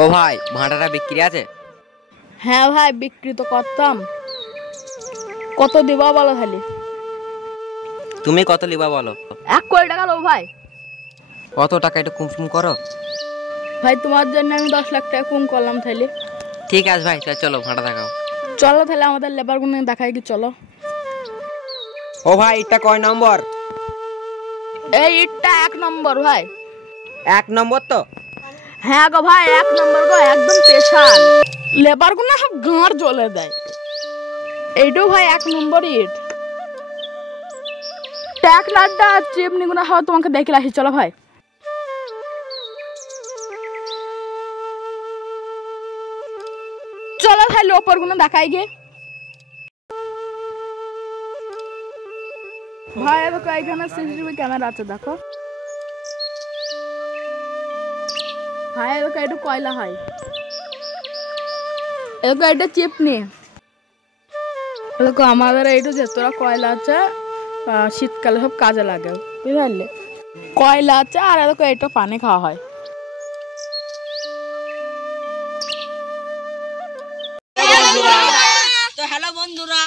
ও ভাই, ভাঁটাটা বিক্রি আছে? হ্যাঁ ভাই, বিক্রি তো করতাম। কত দিবা বলো খালি? তুমি কত লিবা বলো? 1 কোটি টাকা লো ভাই। কত টাকা একটু কম করো। ভাই তোমার জন্য আমি 10 লাখ টাকা কম করলাম তাহলে। ঠিক আছে ভাই, চলো ভাঁটা দেখাও। চলো তাহলে আমাদের লেবার গুলো দেখাই কি, চলো। ও ভাই, এটা কয় নম্বর? এই ইটটা 1 নম্বর ভাই। 1 নম্বর তো? হ্যাঁ গো ভাই, 1 নম্বর গো, একদম স্পেশাল। লেবার গুলো সব গাঁড় জ্বলে দেয়। এইটাও ভাই 1 নম্বর ইট। ট্যাক লাড্ডা চিমনি গুলো হয় তোমাকে দেখে আসি, চলো ভাই। চলো ভাই ওপর গুলো দেখাই গে। ভাই দেখো এখানে সিসিটিভি ক্যামেরা আছে, দেখো ভাই। দেখো এটা কয়লা হয়, দেখো এটা চিপনি। দেখো আমাদের এইটা যেতটা কয়লা আছে শীতকালে সব কাজে লাগে, বুঝলে? কয়লা আছে, আর দেখো এটা পানি খাওয়া হয়। তো হ্যালো বন্ধুরা,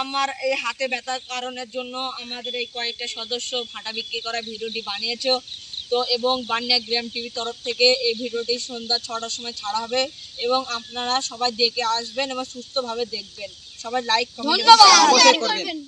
আমার এই হাতে ব্যথার কারণের জন্য আমাদের এই কয়েকটা সদস্য ভাঁটা বিক্রি করা ভিডিওটি বানিয়েছো। তো এবং বান্যা গ্রাম টিভি তরফ থেকে এই ভিডিওটি সন্ধ্যা 6টার সময় ছাড়া হবে এবং আপনারা সবাই দেখে আসবেন এবং সুস্থভাবে দেখবেন। সবাই লাইক কমেন্ট করবেন।